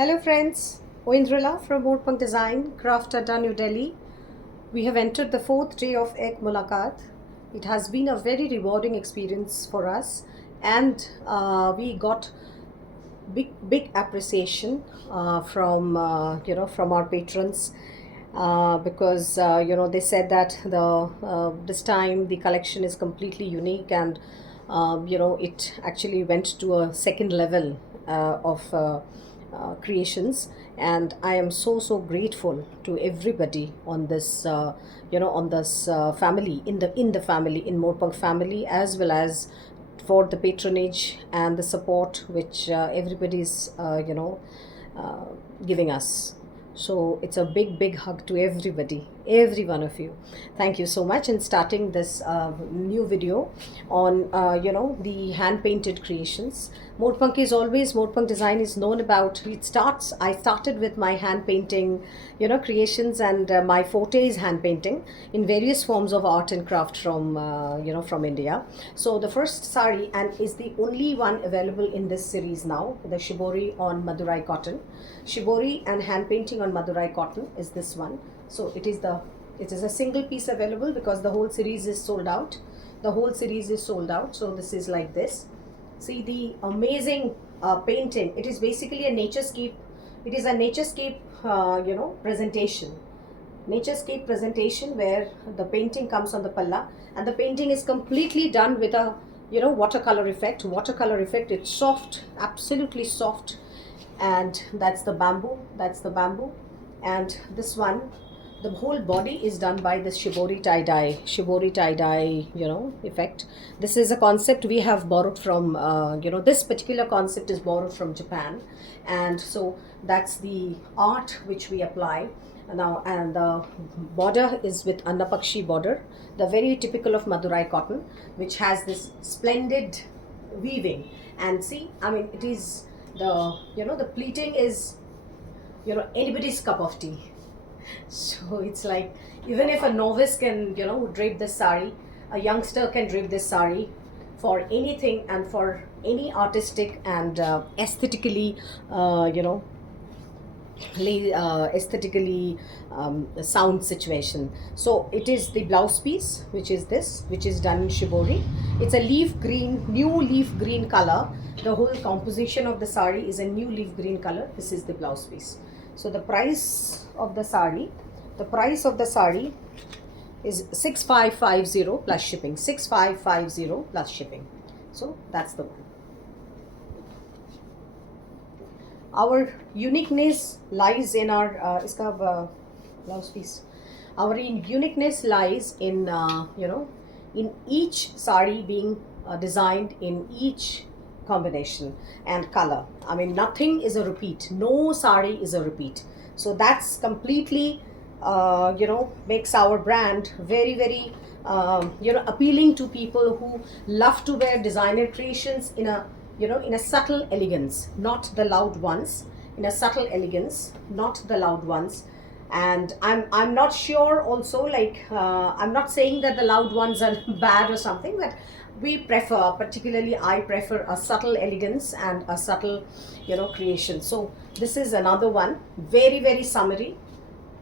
Hello friends, Oindrila from Moorpunk Design, Craft Adda, New Delhi. We have entered the fourth day of Ek Mulakat. It has been a very rewarding experience for us, and we got big appreciation from from our patrons because they said that the this time the collection is completely unique, and it actually went to a second level of creations. And I am so grateful to everybody on this family, in the family, in Moorpunk family, as well as for the patronage and the support which everybody is uh, giving us. So it's a big hug to everybody, every one of you. Thank you so much. And starting this new video on the hand painted creations. Moorpunk Design is known about. I started with my hand painting, creations, and my forte is hand painting in various forms of art and craft from India. So the first sari, and is the only one available in this series now, the Shibori on Madurai cotton. Shibori and hand painting on Madurai cotton is this one. So it is a single piece available because the whole series is sold out. The whole series is sold out. So this is like this. See the amazing painting. It is basically a naturescape. It is a naturescape, presentation. Naturescape presentation where the painting comes on the palla, and the painting is completely done with a watercolor effect. Watercolor effect. It's soft, absolutely soft, and that's the bamboo. That's the bamboo, and this one, the whole body is done by this shibori tie dye effect. This is a concept we have borrowed from this particular concept is borrowed from Japan. And so that's the art which we apply now. And the border is with Annapakshi border, the very typical of Madurai cotton, which has this splendid weaving. And see, I mean, it is the pleating is anybody's cup of tea. So it's like, even if a novice can drape this sari, a youngster can drape this sari for anything and for any artistic and aesthetically aesthetically sound situation. So it is the blouse piece, which is this, which is done in shibori. It's a new leaf green color. The whole composition of the sari is a new leaf green color. This is the blouse piece. So the price of the sari is 6550 plus shipping. 6550 plus shipping. So that's the one. Our uniqueness lies in our blouse piece. Our uniqueness lies in in each sari being designed in each combination and color. I mean, nothing is a repeat. No sari is a repeat. So that's completely makes our brand very appealing to people who love to wear designer creations in a in a subtle elegance, not the loud ones. In a subtle elegance, not the loud ones. And I'm not sure also, like I'm not saying that the loud ones are bad or something, but we prefer, particularly I prefer, a subtle elegance and a subtle creation. So this is another one, very summery,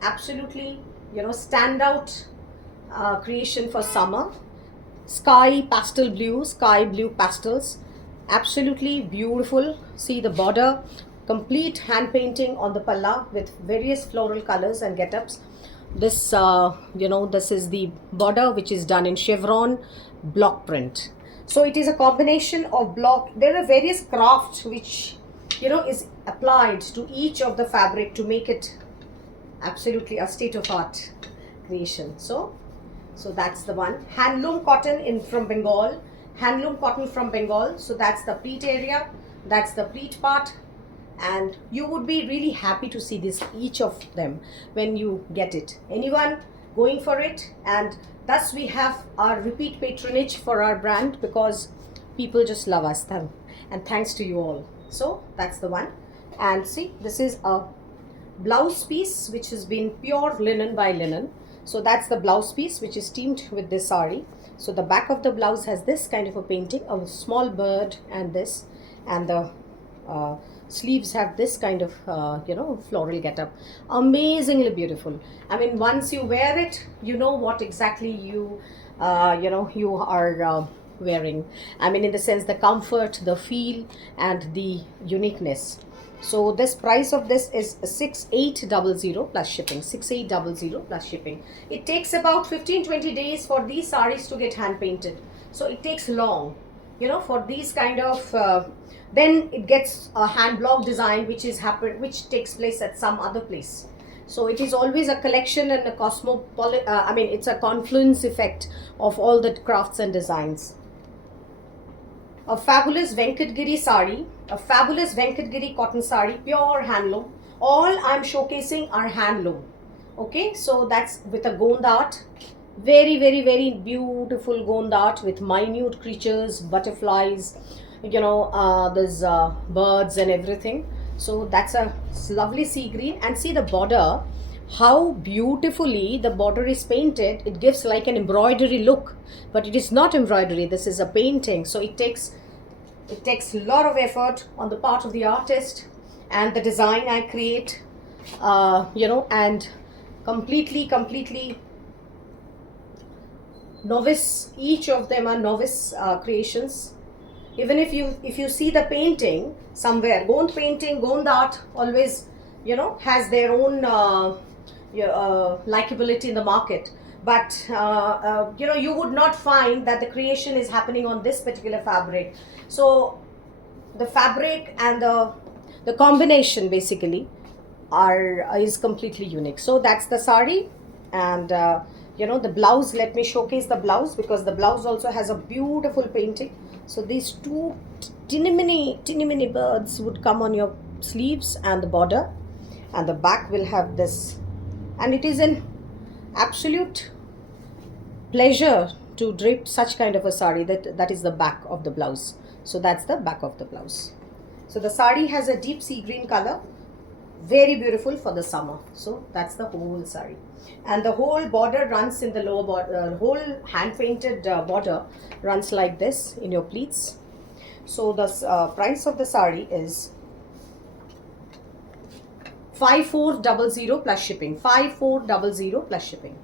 absolutely standout creation for summer. Sky blue pastels, absolutely beautiful. See the border, complete hand painting on the palla with various floral colors and get-ups. This this is the border, which is done in chevron block print. So it is a combination of block. There are various crafts which is applied to each of the fabric to make it absolutely a state of art creation. So that's the one. Handloom cotton from Bengal. Handloom cotton from Bengal. So that's the pleat area, that's the pleat part, and you would be really happy to see this, each of them, when you get it. Anyone going for it, and thus we have our repeat patronage for our brand because people just love us, and thanks to you all. So that's the one. And see, this is a blouse piece which has been pure linen by linen. So that's the blouse piece which is teamed with this sari. So the back of the blouse has this kind of a painting, a small bird, and this, and the sleeves have this kind of floral getup. Amazingly beautiful. I mean, once you wear it, you know what exactly you are wearing. I mean, in the sense, the comfort, the feel, and the uniqueness. So this price of this is 6800 plus shipping. 6800 plus shipping. It takes about 15-20 days for these saris to get hand painted. So it takes long, for these kind of then it gets a hand block design, which takes place at some other place. So it is always a collection and a it's a confluence effect of all the crafts and designs. A fabulous Venkatgiri sari, a fabulous Venkatgiri cotton sari, pure handloom. All I'm showcasing are handloom. Okay, so that's with a Gond art. Very, very, very beautiful Gond art with minute creatures, butterflies, there's birds and everything. So that's a lovely sea green. And see the border, how beautifully the border is painted. It gives like an embroidery look, but it is not embroidery. This is a painting. So it takes a lot of effort on the part of the artist and the design I create, and completely novice. Each of them are novice creations. Even if you see the painting somewhere, Gond painting, Gond art always has their own likability in the market, but you would not find that the creation is happening on this particular fabric. So the fabric and the combination basically is completely unique. So that's the sari. And the blouse, let me showcase the blouse, because the blouse also has a beautiful painting. So these two teeny mini birds would come on your sleeves and the border, and the back will have this. And it is an absolute pleasure to drape such kind of a sari. That is the back of the blouse. So that's the back of the blouse. So the sari has a deep sea green color, very beautiful for the summer. So that's the whole sari, and the whole border runs in the lower border. Whole hand painted border runs like this in your pleats. So the price of the sari is 5400 plus shipping. 5400 plus shipping.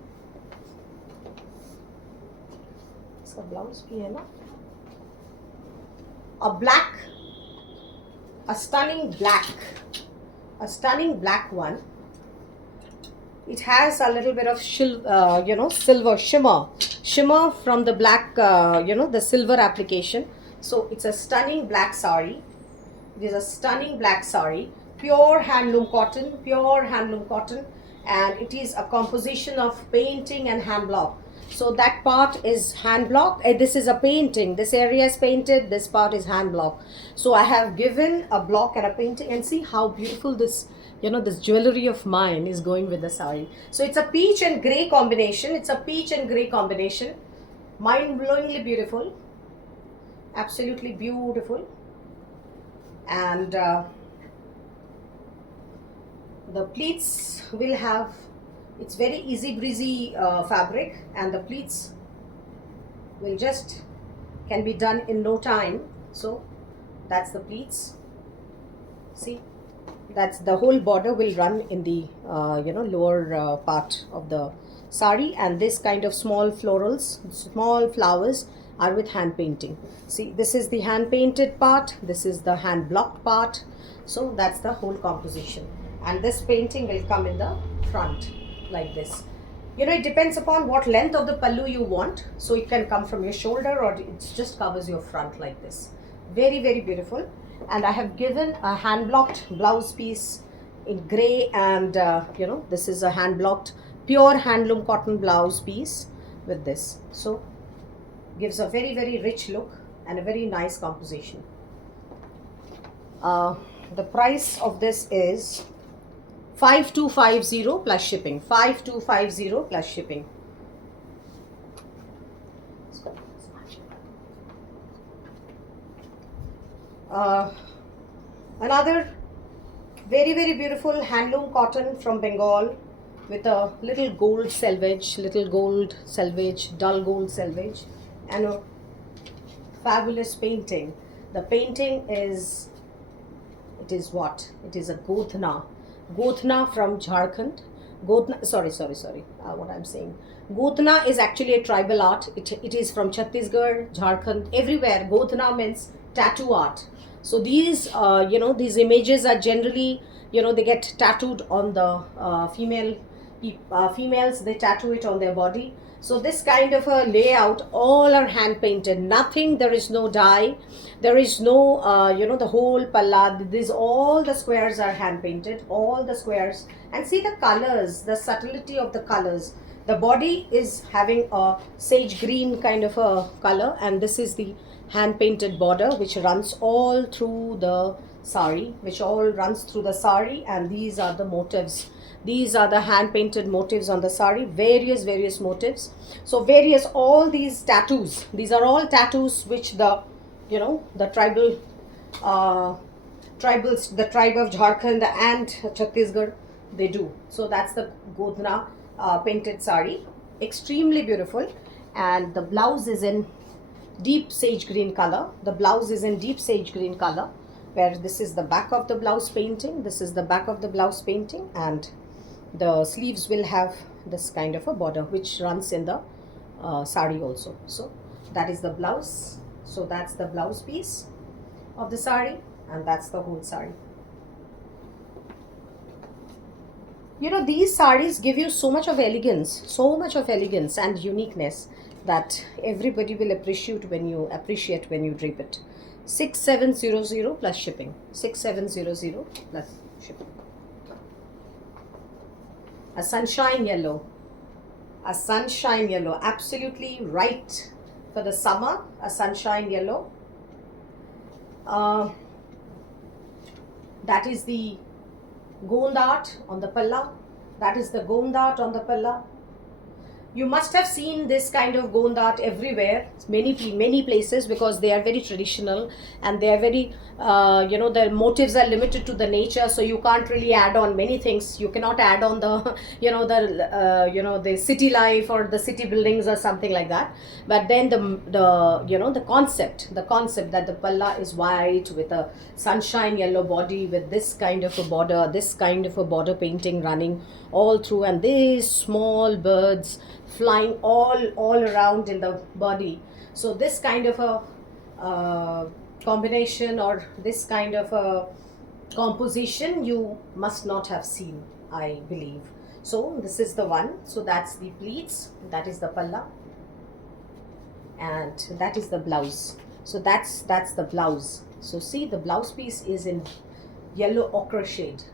इसका blouse भी है ना, a stunning black one. It has a little bit of silver shimmer from the black, the silver application. So it's a stunning black sari. It is a stunning black sari, pure handloom cotton, and it is a composition of painting and hand block. So that part is hand block. This is a painting. This area is painted. This part is hand block. So I have given a block and a painting, and see how beautiful this, this jewelry of mine is going with the sari. So it's a peach and grey combination. Mind-blowingly beautiful. Absolutely beautiful. And the pleats will have, it's very easy breezy fabric, and the pleats will can be done in no time. So that's the pleats. See, that's the whole border will run in the lower part of the sari, and this kind of small florals, small flowers are with hand painting. See, this is the hand painted part, this is the hand blocked part. So that's the whole composition, and this painting will come in the front like this. It depends upon what length of the pallu you want. So it can come from your shoulder, or it just covers your front like this. Very, very beautiful. And I have given a hand blocked blouse piece in grey, and this is a hand blocked pure handloom cotton blouse piece with this. So gives a very, very rich look and a very nice composition. The price of this is 5250 plus shipping. 5250 plus shipping. Another very, very beautiful handloom cotton from Bengal with a little gold selvage, dull gold selvage, and a fabulous painting. The painting is it is what? It is a Godhna. Godhna from Jharkhand. Godhna, sorry, what I'm saying. Godhna is actually a tribal art. It is from Chhattisgarh, Jharkhand, everywhere. Godhna means tattoo art. So these, these images are generally, they get tattooed on the females, they tattoo it on their body. So this kind of a layout, all are hand painted. Nothing, there is no dye. There is no, the whole palla. These all the squares are hand painted. All the squares. And see the colors, the subtlety of the colors. The body is having a sage green kind of a color, and this is the hand painted border which runs all through the sari, and these are the motifs. These are the hand painted motifs on the sari, various motifs. So all these tattoos, these are all tattoos which the tribal tribals, the tribe of Jharkhand and Chhattisgarh, they do. So that's the Godhna painted sari, extremely beautiful. And the blouse is in deep sage green color. Where this is the back of the blouse painting, and the sleeves will have this kind of a border which runs in the sari also. So that is the blouse. So that's the blouse piece of the sari, and that's the whole sari. These saris give you so much of elegance and uniqueness that everybody will appreciate when you drape it. 6700 plus shipping. 6700 plus shipping. A sunshine yellow, absolutely right for the summer. A sunshine yellow. That is the Gond art on the palla. You must have seen this kind of Gond art everywhere, many places, because they are very traditional, and they are very, the motifs are limited to the nature, so you can't really add on many things. You cannot add on the, the city life or the city buildings or something like that. But then the concept that the palla is white with a sunshine yellow body with this kind of a border painting running all through, and these small birds flying all around in the body. So this kind of a combination, or this kind of a composition, you must not have seen, I believe. So this is the one. So that's the pleats, that is the palla, and that is the blouse. So that's the blouse. So see, the blouse piece is in yellow ochre shade.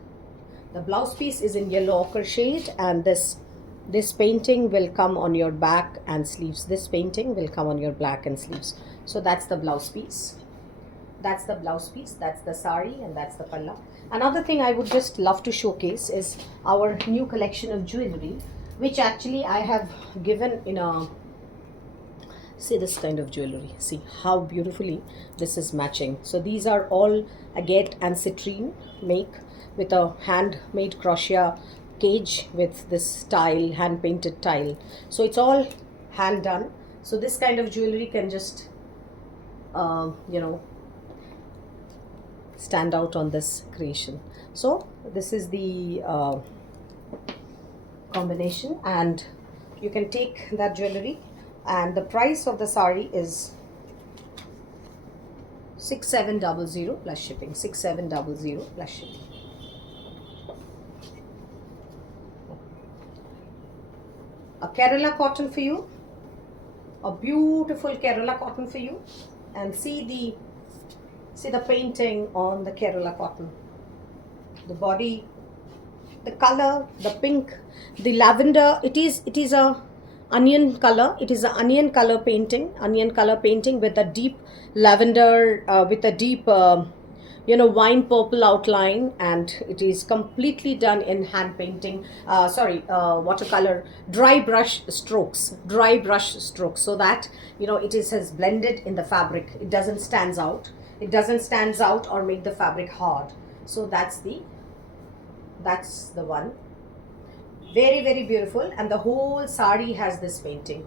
And this painting will come on your back and sleeves. So that's the blouse piece. That's the sari, and that's the palla. Another thing I would just love to showcase is our new collection of jewelry, which actually I have given in a, see this kind of jewelry. See how beautifully this is matching. So these are all agate and citrine make with a handmade crochet cage with this tile, hand painted tile. So it's all hand done. So this kind of jewelry can just stand out on this creation. So this is the combination, and you can take that jewelry, and the price of the sari is 6700 plus shipping. A Kerala cotton for you, a beautiful Kerala cotton for you, and see the painting on the Kerala cotton, the body, the color, the pink, the lavender. It is a onion color. It is an onion color painting with a deep lavender, with a deep wine purple outline, and it is completely done in hand painting, watercolor, dry brush strokes, so that it has blended in the fabric. It doesn't stand out or make the fabric hard. So that's the one. Very, very beautiful, and the whole sari has this painting.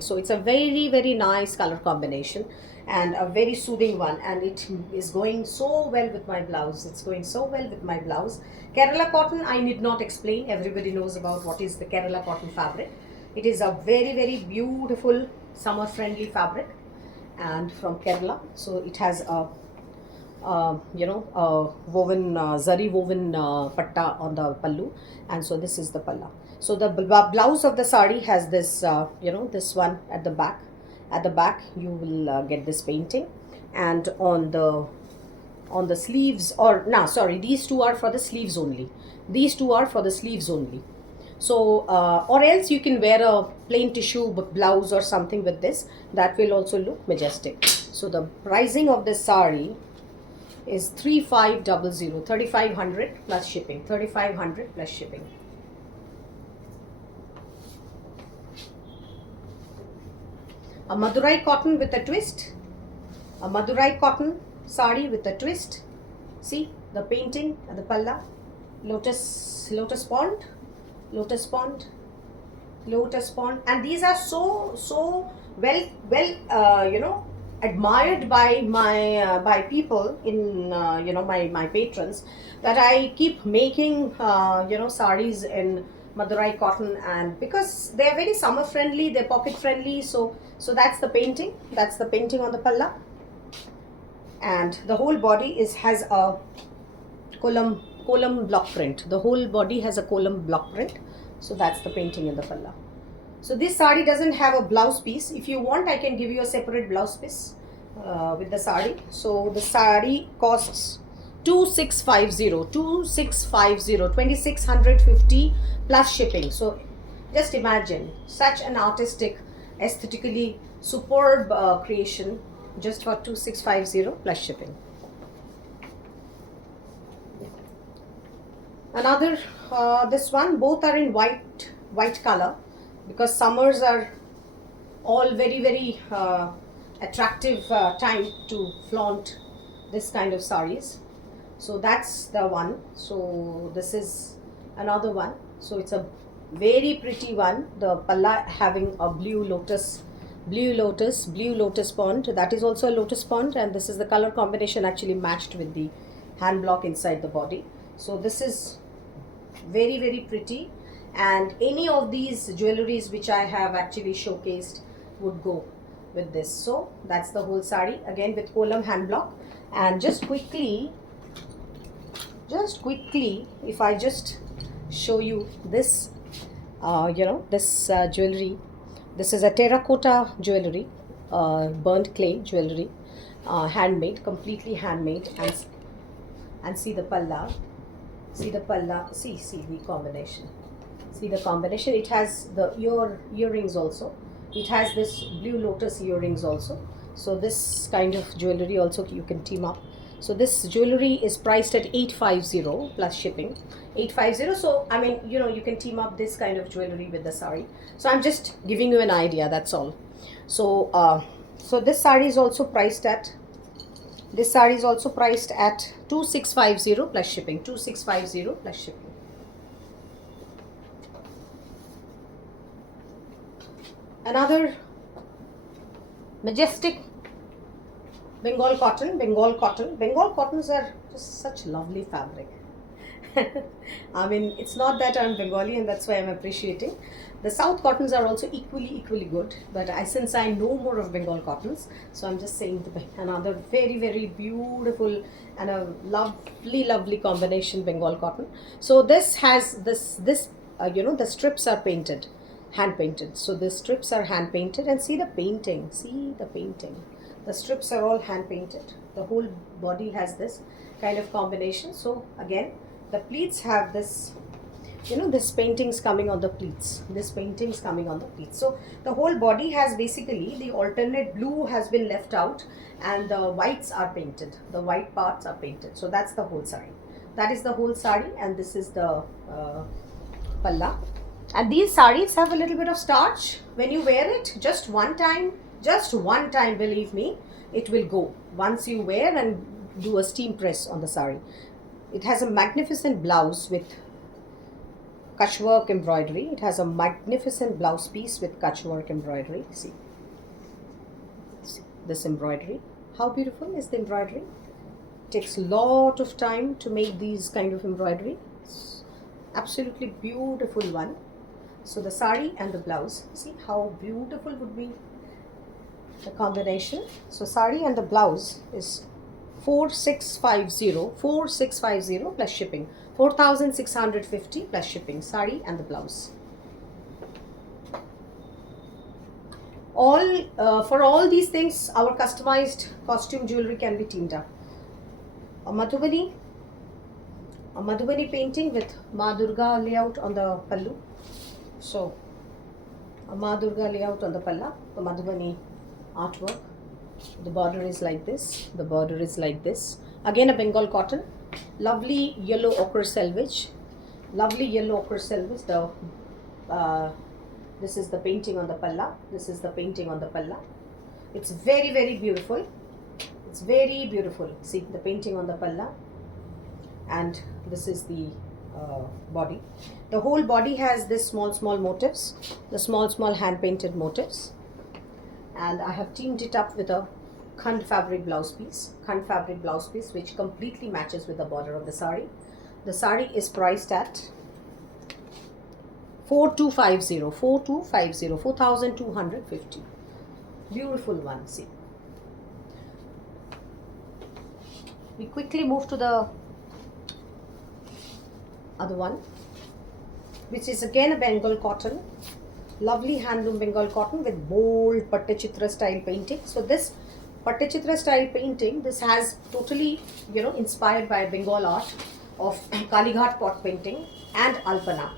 So it's a very, very nice color combination. and a very soothing one, and it is going so well with my blouse. It's going so well with my blouse. Kerala cotton, I need not explain. Everybody knows about what is the Kerala cotton fabric. It is a very, very beautiful summer friendly fabric, and from Kerala. So it has a woven zari woven patta on the pallu, and so this is the palla. So the blouse of the sari has this this one at the back. At the back you will get this painting, and on the sleeves, or no, sorry, these two are for the sleeves only. These two are for the sleeves only. So or else you can wear a plain tissue blouse or something with this. That will also look majestic. So the pricing of this sari is 3500, 3500 plus shipping, 3500 plus shipping. A Madurai cotton with a twist, a Madurai cotton sari with a twist. See the painting and the palla, lotus pond, lotus pond, lotus pond, and these are so well admired by my by people in my patrons, that I keep making saris in Madurai cotton, and because they are very summer friendly, they're pocket friendly. So that's the painting. That's the painting on the palla, and the whole body has a column block print. The whole body has a column block print. So that's the painting in the palla. So this sari doesn't have a blouse piece. If you want, I can give you a separate blouse piece with the sari. So the sari costs 2650, 2650 plus shipping. So just imagine such an artistic, aesthetically superb creation just for 2650 plus shipping. Another this one, both are in white color, because summers are all very attractive time to flaunt this kind of saris. So that's the one. So this is another one. So it's a very pretty one. The palla having a blue lotus pond. That is also a lotus pond, and this is the color combination actually matched with the hand block inside the body. So this is very pretty, and any of these jewelries which I have actually showcased would go with this. So that's the whole sari, again with kolam hand block. And just quickly, if I just show you this this jewelry. This is a terracotta jewelry, burnt clay jewelry, handmade, completely handmade. And see the palla, see the combination. See the combination. It has the earrings also. It has this blue lotus earrings also. So this kind of jewelry also you can team up. So this jewelry is priced at 850 plus shipping. 850. So I mean, you can team up this kind of jewelry with the sari. So I'm just giving you an idea, that's all. So so this sari is also priced at 2650 plus shipping. 2650 plus shipping. Another majestic Bengal cotton. Bengal cottons are just such lovely fabric. I mean, it's not that I'm Bengali and that's why I'm appreciating. The South cottons are also equally good, but since I know more of Bengal cottons, so I'm just saying another very beautiful and a lovely combination Bengal cotton. So this has this the strips are painted, hand painted. So the strips are hand painted, and see the painting. The strips are all hand painted. The whole body has this kind of combination. So again, the pleats have this, this paintings coming on the pleats. So the whole body has basically the alternate blue has been left out, and the whites are painted. The white parts are painted. So that's the whole sari. That is the whole sari, and this is the palla. And these saris have a little bit of starch. When you wear it just one time, believe me, it will go. Once you wear and do a steam press on the sari. It has a magnificent blouse with Kutch work embroidery. It has a magnificent blouse piece with Kutch work embroidery. See. this embroidery. How beautiful is the embroidery? Takes a lot of time to make these kind of embroidery. It's absolutely beautiful one. So the sari and the blouse, see how beautiful would be the combination. So sari and the blouse is 4650 plus shipping, 4650 plus shipping, sari and the blouse. All for all these things, our customized costume jewelry can be teamed up. A Madhubani painting with Ma Durga layout on the pallu. So a Ma Durga layout on the palla, the Madhubani artwork. The border is like this. The border is like this. Again a Bengal cotton. Lovely yellow ochre selvage. Lovely yellow ochre selvage. The this is the painting on the palla. This is the painting on the palla. It's very, very beautiful. It's very beautiful. See the painting on the palla. And this is the body. The whole body has this small motifs. The small hand painted motifs. And I have teamed it up with a khand fabric blouse piece. Khand fabric blouse piece which completely matches with the border of the sari. The sari is priced at 4250. Beautiful one. See. We quickly move to the other one, which is again a Bengal cotton. Lovely handloom Bengal cotton with bold Pattachitra style painting. So this Pattachitra style painting, this has totally, inspired by Bengal art of Kalighat pot painting and Alpana.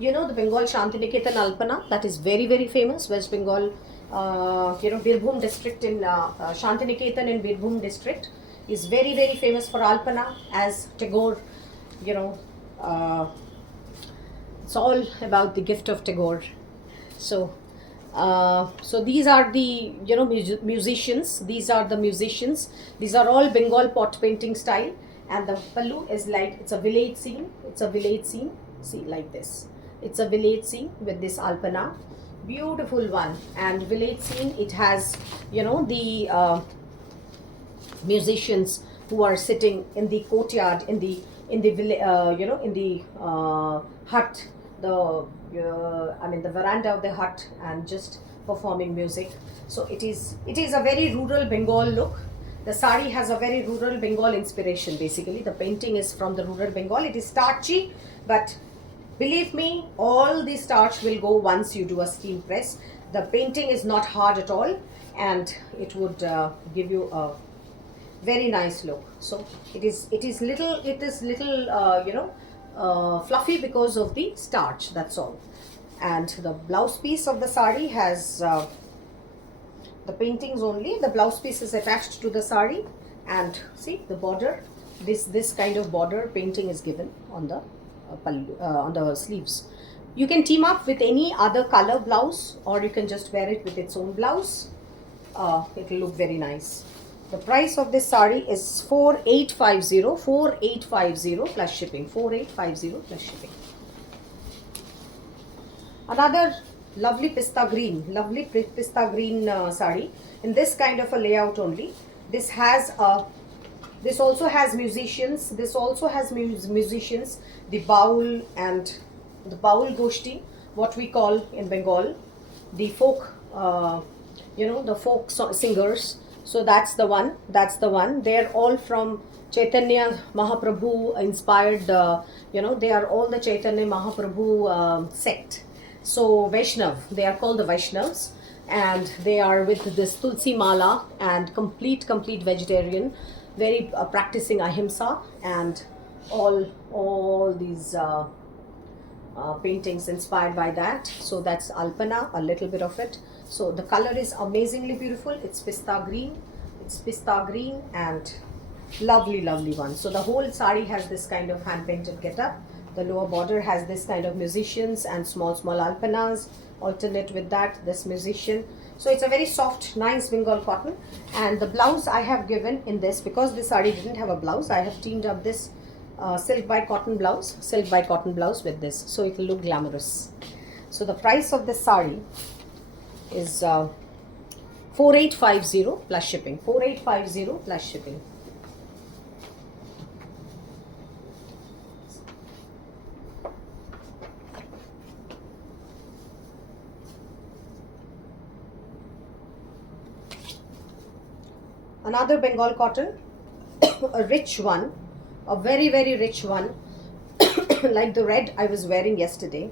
The Bengal Shantiniketan Alpana, that is very, very famous. West Bengal, Birbhum district in Shantiniketan in Birbhum district is very, very famous for Alpana, as Tagore, it's all about the gift of Tagore. So these are the musicians. These are the musicians. These are all Bengal pot painting style, and the pallu is like, it's a village scene. It's a village scene. See, like this. It's a village scene with this alpana. Beautiful one. And village scene. It has the musicians who are sitting in the courtyard, in the hut, the veranda of the hut, and just performing music. So it is a very rural Bengal look. The sari has a very rural Bengal inspiration. Basically, the painting is from the rural Bengal. It is starchy, but believe me, all the starch will go once you do a steam press. The painting is not hard at all, and it would give you a very nice look. So it is little fluffy because of the starch, that's all. And the blouse piece of the sari has the paintings only. The blouse piece is attached to the sari, and see the border, this kind of border painting is given on the on the sleeves. You can team up with any other color blouse, or you can just wear it with its own blouse. It will look very nice. The price of this sari is 4850 plus shipping. 4850 plus shipping. Another lovely pista green sari in this kind of a layout only. This also has musicians. The baul and the baul goshti, what we call in Bengal, the folk, the folk singers. So that's the one. They're all from Chaitanya Mahaprabhu inspired. They are all the Chaitanya Mahaprabhu sect. So Vaishnav, they are called the Vaishnavs, and they are with this Tulsi Mala and complete vegetarian, very practicing ahimsa, and all these paintings inspired by that. So that's Alpana, a little bit of it. So the color is amazingly beautiful. It's pista green and lovely one. So the whole sari has this kind of hand painted getup. The lower border has this kind of musicians and small alpanas alternate with that, this musician. So it's a very soft, nice Bengal cotton. And the blouse I have given in this, because this sari didn't have a blouse, I have teamed up this silk by cotton blouse with this, so it will look glamorous. So the price of this sari is 4850 plus shipping. 4850 plus shipping. Another Bengal cotton, a rich one, a very very rich one, like the red I was wearing yesterday.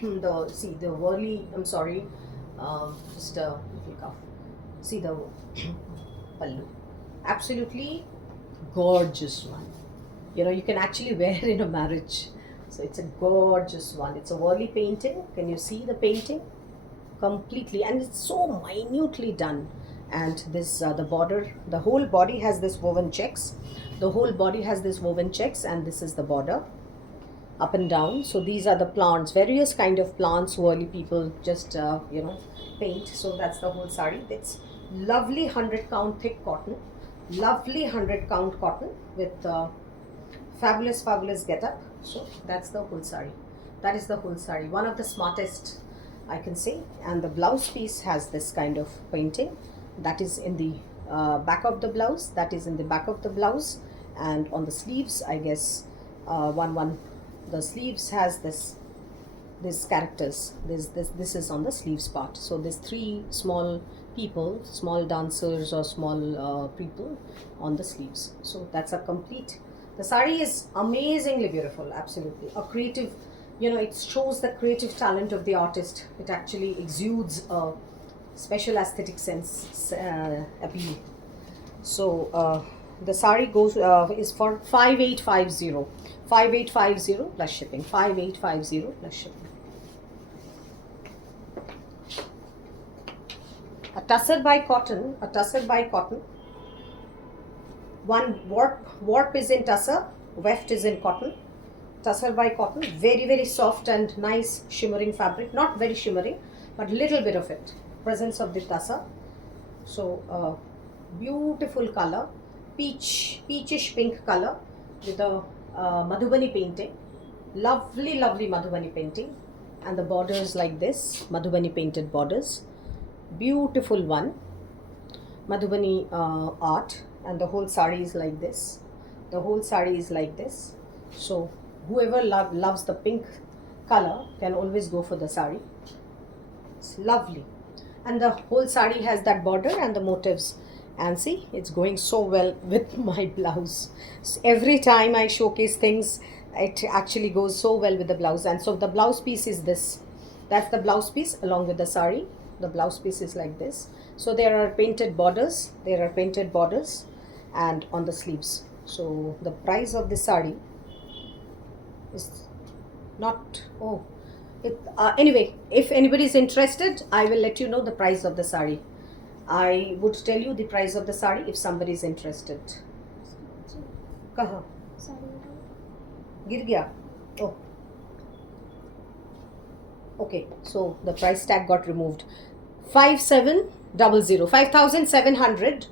The whirly, I'm sorry, just a little cough. See the pallu, absolutely gorgeous one. You know, you can actually wear in a marriage. So it's a gorgeous one. It's a whirly painting. Can you see the painting? Completely, and it's so minutely done. And this the border, the whole body has this woven checks. The whole body has this woven checks, and this is the border up and down. So these are the plants, various kind of plants whirly people just paint. So that's the whole sari. It's lovely 100 count thick cotton, lovely 100 count cotton with fabulous getup. So that's the whole sari. That is the whole sari, one of the smartest I can say. And the blouse piece has this kind of painting that is in the back of the blouse, that is in the back of the blouse. And on the sleeves, I guess the sleeves has this characters. This is on the sleeves part. So there's three small people, small dancers or small people on the sleeves. So that's a complete, the sari is amazingly beautiful, absolutely a creative, it shows the creative talent of the artist. It actually exudes a special aesthetic sense appeal. So the sari goes is for 5850. 5850 plus shipping. 5850 plus shipping. A tussar by cotton. A tussar by cotton. One warp is in tussar, weft is in cotton. Tussar by cotton, very very soft and nice shimmering fabric. Not very shimmering, but little bit of it. Presence of the tussar. So beautiful color, peachish pink color with a Madhubani painting. Lovely Madhubani painting, and the borders like this, Madhubani painted borders. Beautiful one, Madhubani art, and the whole sari is like this. The whole sari is like this. So whoever loves the pink color can always go for the sari. It's lovely, and the whole sari has that border and the motifs. And see, it's going so well with my blouse. So every time I showcase things, it actually goes so well with the blouse. And so the blouse piece is this. That's the blouse piece along with the sari. The blouse piece is like this. So there are painted borders. There are painted borders, and on the sleeves. So the price of the sari is not, anyway, if anybody is interested, I will let you know the price of the sari. I would tell you the price of the sari if somebody is interested. Kaha? Gir gaya? Oh. Okay, so the price tag got removed. 5700, 5700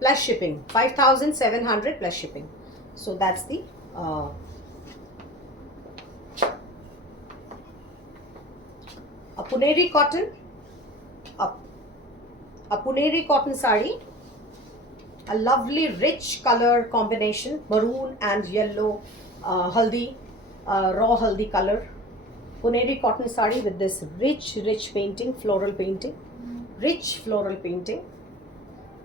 plus shipping. 5700 plus shipping. So that's the a Puneri cotton, a Puneri cotton sari, a lovely rich color combination, maroon and yellow, haldi, raw haldi color. Puneri cotton sari with this rich painting, floral painting, rich floral painting,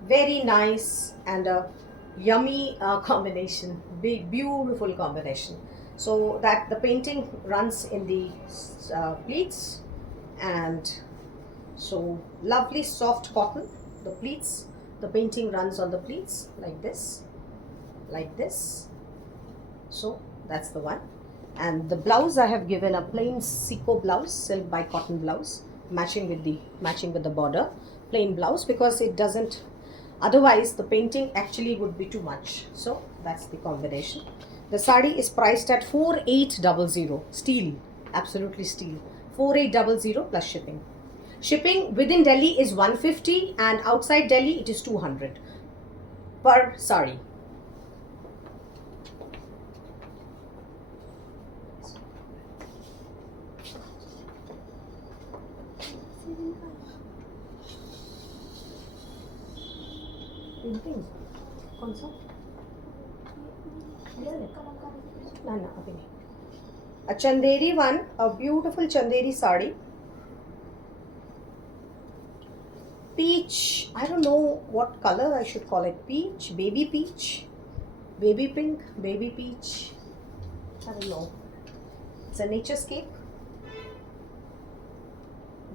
very nice, and a yummy combination, big beautiful combination. So that the painting runs in the pleats, and so lovely soft cotton, the pleats, the painting runs on the pleats like this, like this. So that's the one. And the blouse, I have given a plain Seco blouse, silk by cotton blouse, matching with the border, plain blouse, because it doesn't, otherwise the painting actually would be too much. So that's the combination. The sari is priced at 4800, steel, absolutely steel, 4800 plus shipping. Shipping within Delhi is 150 and outside Delhi it is 200 per sari. No, no, abhi nahi. A Chanderi one, a beautiful Chanderi sari. Peach, I don't know what color I should call it. Peach, baby pink, baby peach. I don't know. It's a naturescape.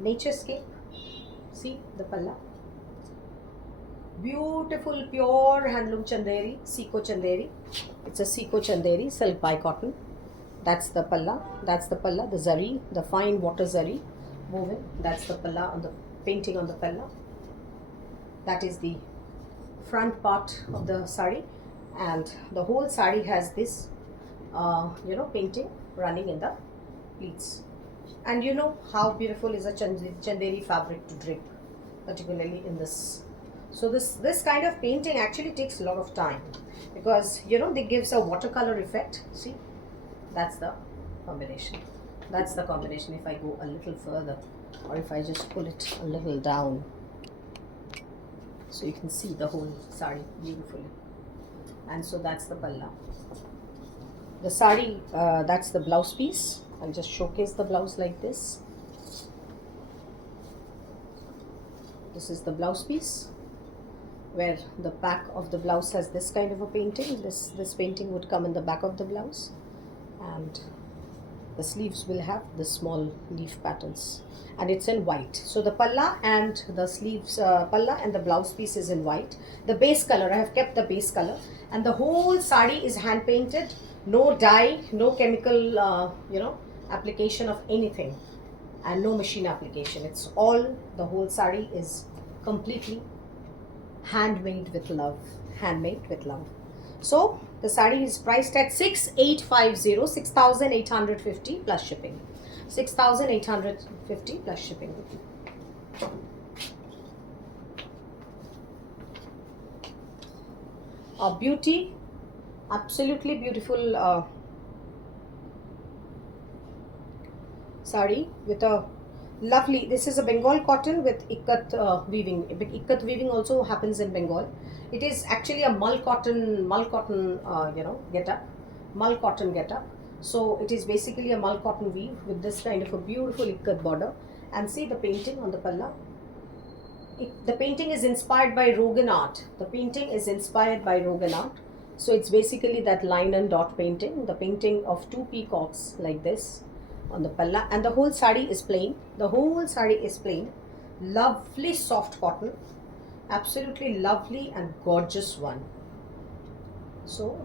Naturescape. See the palla. Beautiful pure handloom chanderi, Seco chanderi. It's a Seco chanderi, silk by cotton. That's the palla. That's the palla. The zari, the fine water zari woven. That's the palla on the painting on the palla. That is the front part of the sari, and the whole sari has this, painting running in the pleats. And you know how beautiful is a chanderi fabric to drape, particularly in this. So this kind of painting actually takes a lot of time, because they gives a watercolor effect. See, that's the combination. That's the combination. If I go a little further, or if I just pull it a little down, so you can see the whole sari beautifully. And so that's the palla. The sari, that's the blouse piece. I'll just showcase the blouse like this. This is the blouse piece, where the back of the blouse has this kind of a painting. This painting would come in the back of the blouse, and the sleeves will have the small leaf patterns, and it's in white. So the palla and the sleeves, palla and the blouse piece is in white. The base color, I have kept the base color, and the whole sari is hand painted. No dye, no chemical, application of anything, and no machine application. It's all, the whole sari is completely handmade with love. Handmade with love. So the sari is priced at 6850, 6850 plus shipping. 6850 plus shipping. A beauty, absolutely beautiful sari with a lovely, this is a Bengal cotton with ikat weaving. Ikat weaving also happens in Bengal. It is actually a mull cotton get-up, mull cotton get-up. So it is basically a mull cotton weave with this kind of a beautiful ikat border. And see the painting on the palla. The painting is inspired by Rogan art. The painting is inspired by Rogan art. So it's basically that line and dot painting. The painting of two peacocks like this on the palla, and the whole sari is plain. The whole sari is plain. Lovely soft cotton, absolutely lovely and gorgeous one. So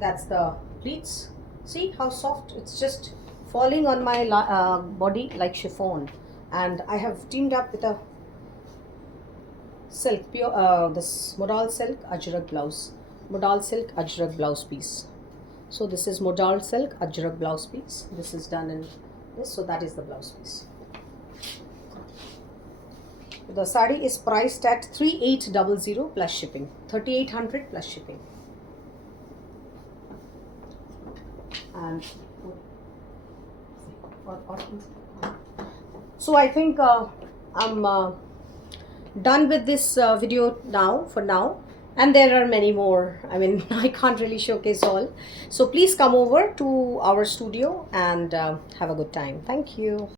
that's the pleats. See how soft, it's just falling on my body like chiffon. And I have teamed up with a silk, pure this modal silk ajrak blouse, modal silk ajrak blouse piece. So this is modal silk ajrak blouse piece. This is done in this, so that is the blouse piece. The sari is priced at 3800 plus shipping, 3800 plus shipping. And so I think I'm done with this video now, for now. And there are many more. I mean, I can't really showcase all. So please come over to our studio and have a good time. Thank you.